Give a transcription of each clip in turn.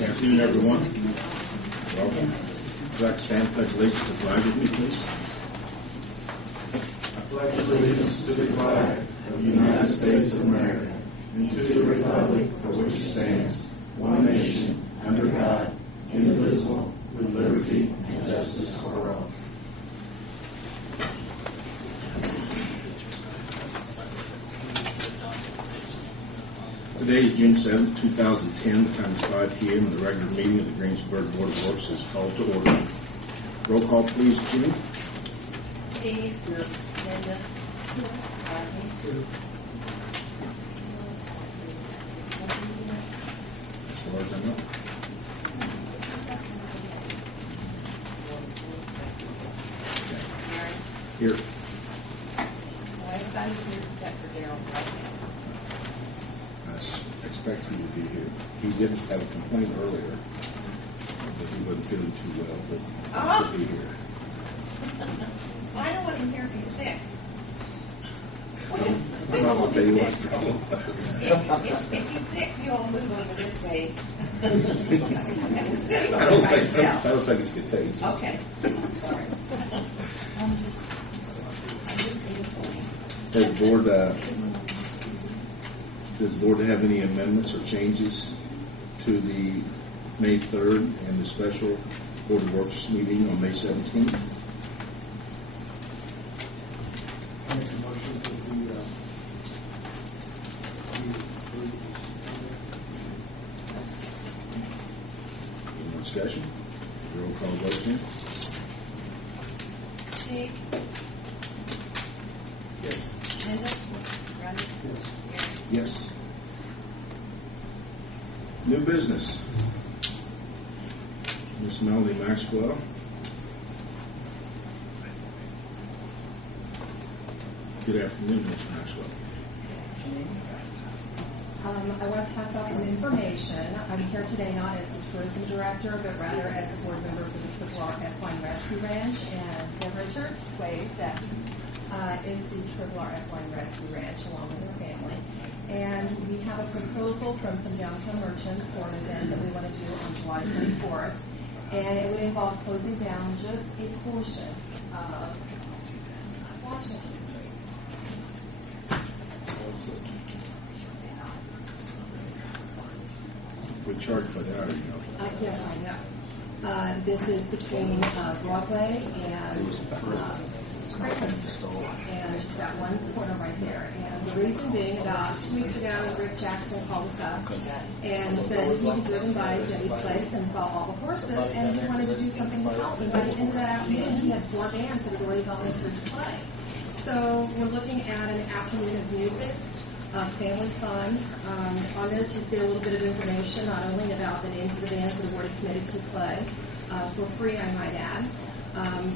Good afternoon, everyone. Welcome. Would you like to stand and pledge allegiance to the flag with me, please? I pledge allegiance to the flag of the United States of America and to the republic for which it stands, one nation, under God, indivisible, with liberty and justice for all. Today is June 7th, 2010. The time is 5 p.m. and the regular meeting of the Greensburg Board of Works is called to order. Roll call, please, June. Steve. Linda. As far as I know. Here. So everybody's here except for Daryl right now. I expect he would be here. He did have a complaint earlier that he wasn't feeling too well, but he could be here. I don't want him here if he's sick. I'm not going to tell you what his problem was. If he's sick, you all move over this way. I don't think it's contagious. Okay. I'm sorry. I'm just being funny. Does the board have any amendments or changes to the May 3rd and the special Board of Works meeting on May 17th? I make a motion to Any more discussion? Roll call vote, Jim. Steve. Yes. Linda. Rodney. Yes. New business. Miss Melody Maxwell. Good afternoon, Miss Maxwell. I want to pass out some information. I'm here today not as the tourism director, but rather as a board member for the Triple R Equine Rescue Ranch. And Deb Richards, wave, that is the Triple R Equine Rescue Ranch along with her family. And we have a proposal from some downtown merchants for an event that we want to do on July 24th. And it would involve closing down just a portion of Washington Street. We charge by the hour, you know. Yes, I know. This is between Broadway and Franklin Street, and just that one corner right there. And the reason being, about 2 weeks ago, Rick Jackson called us up and said he had driven by Debbie's place and saw all the horses, and he wanted to do something to help. And by the end of that afternoon, he had 4 bands that had already volunteered to play. So we're looking at an afternoon of music. Family fun. On this, you see a little bit of information, not only about the names of the bands that have already committed to play, for free, I might add,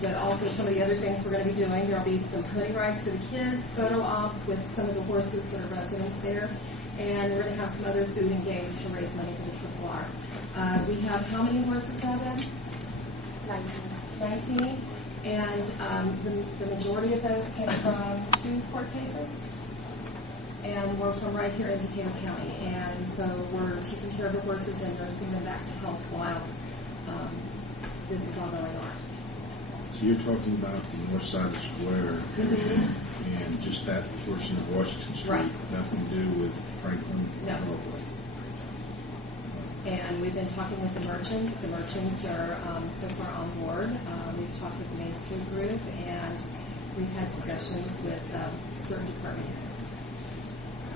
but also some of the other things we're going to be doing. There will be some pony rides for the kids, photo ops with some of the horses that are residents there, and we're going to have some other food and games to raise money for the Triple R. We have how many horses now, Deb? 19. And the majority of those came from 2 court cases. And we're from right here in Decatur County. And so we're taking care of the horses and nursing them back to health while this is all going on. So you're talking about the north side of the square and just that portion of Washington Street, right. Nothing to do with Franklin No. Broadway. And we've been talking with the merchants. The merchants are so far on board. We've talked with the Main Street Group, and we've had discussions with certain department heads.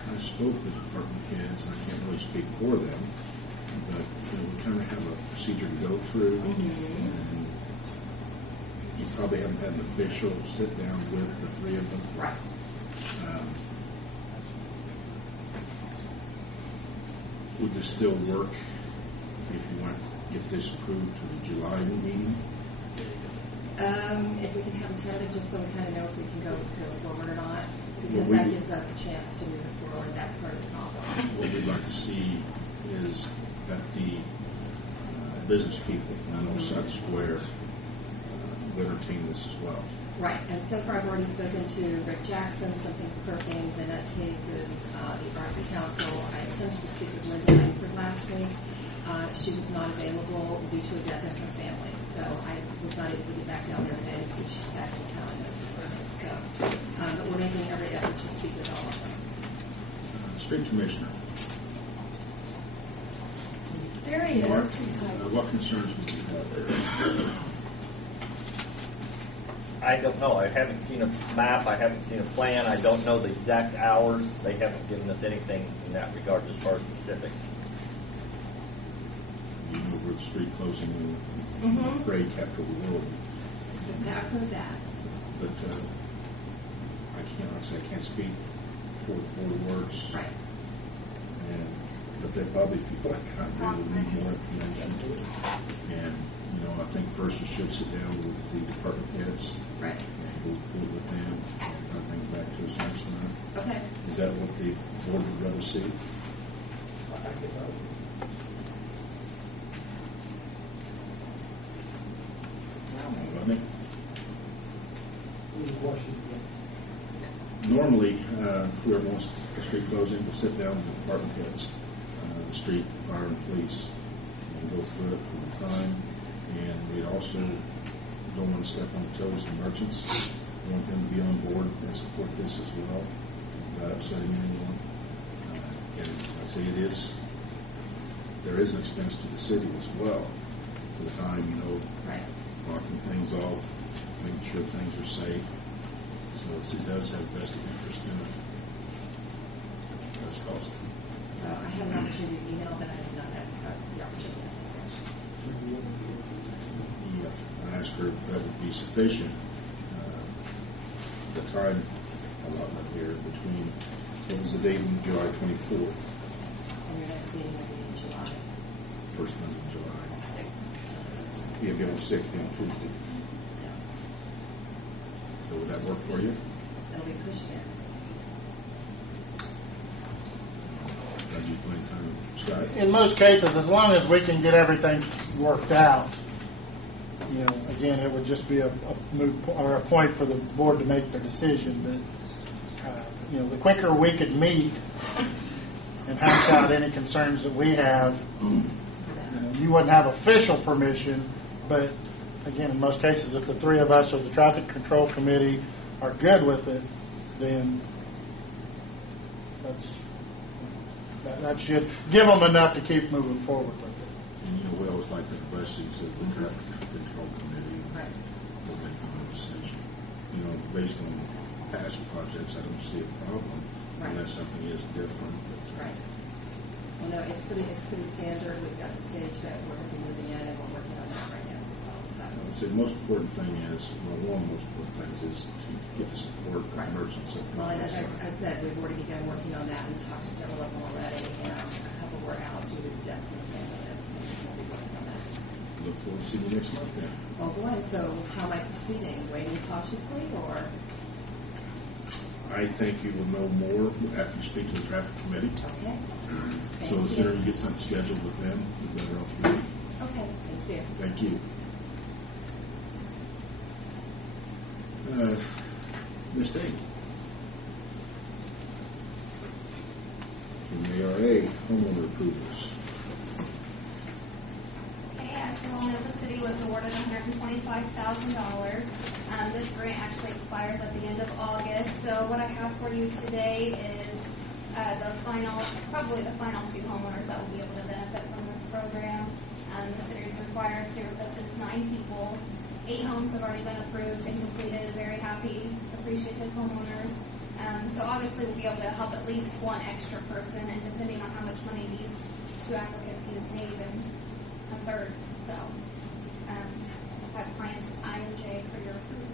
I spoke with department heads, and I can't really speak for them, but we kind of have a procedure to go through, and you probably haven't had an official sit down with the 3 of them. Right. Would this still work if you want to get this approved to the July meeting? If we can have a tentative, just so we kind of know if we can go forward or not, because Well, that gives us a chance to move it forward. That's part of the problem. What we'd like to see is that the business people on the north side of the square would entertain this as well. Right, and so far I've already spoken to Rick Jackson, Something's Cooking, the Nut Cases, the Arts Council. I attempted to speak with Linda Langford last week. She was not available due to a death in her family, so I was not able to get back down there today to see if she's back in town and everything. So, but we're making every effort to speak with all of them. Street Commissioner. There he Mark, is. what concerns would you have there? I don't know. I haven't seen a map. I haven't seen a plan. I don't know the exact hours. They haven't given us anything in that regard as far as specifics. You know where the street closing in Mm-hmm. Gray Capital World. I've heard that. But I can't, like I say, I can't speak for the Board of Works. Right. But they probably feel like I really need more information. And, you know, I think first you should sit down with the department heads. Right. And go through it with them and I'll bring it back to us next month. Okay. Is that what the board would rather see? Rodney? Any questions? Normally, whoever wants the street closing will sit down with the department heads, the street, fire, and police, and go through it for the time. And we also don't want to step on the toes of the merchants. We want them to be on board and support this as well, without upsetting anyone. And I say there is an expense to the city as well for the time, you know, Right. locking things off, making sure things are safe. So it does have vested interest in it. That's cost. So I had an opportunity to email, but I did not have the opportunity to have discussion. Yeah, I asked her if that would be sufficient. The time allotment here between, what was the date in July 24th? And your next meeting will be in July First Monday in July. 6th. Yeah, be on 6th, be on Tuesday. So would that work for you? They'll be pushing it. How do you plan to, Scott? In most cases, as long as we can get everything worked out, you know, again, it would just be a move or a point for the board to make their decision. But you know, the quicker we could meet and hash out any concerns that we have, you wouldn't have official permission, but again, in most cases, if the three of us or the traffic control committee are good with it, then that should give them enough to keep moving forward with it. And you know, we always like the blessings of the traffic control committee. Right. We'll make the decision. You know, based on past projects, I don't see a problem Right. unless something is different. Right. Well, no, it's pretty standard. We've got the stage that we're going to be moving in, and we're working on that right now as well. So I would say the most important thing is, well, one of the most important things is to get the support of Right. merchants. well, and as I said, we've already begun working on that and talked to several of them already, and a couple were out due to deaths in the family and everything, so we'll be working on that as well. Look forward to seeing you next month then. Oh boy, so how am I proceeding? Waiting cautiously, or? I think you will know more after you speak to the traffic committee. Okay. So the sooner you get something scheduled with them, the better off you will. Okay, thank you. Thank you. Ms. Dane. From the ARA, homeowner approvals. Okay, as you all know, the city was awarded $125,000. This grant actually expires at the end of August. So what I have for you today is probably the final two homeowners that will be able to benefit from this program. The city is required to assist 9 people. 8 homes have already been approved and completed. Very happy, appreciative homeowners. So obviously we'll be able to help at least one extra person, and depending on how much money these 2 applicants use, maybe even a third. So I have clients I and J for your approval.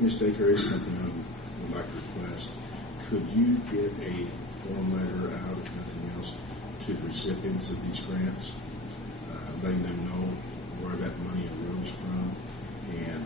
Ms. Baker, is something I would like to request. Could you get a form letter out, if nothing else, to the recipients of these grants, letting them know where that money arose from, and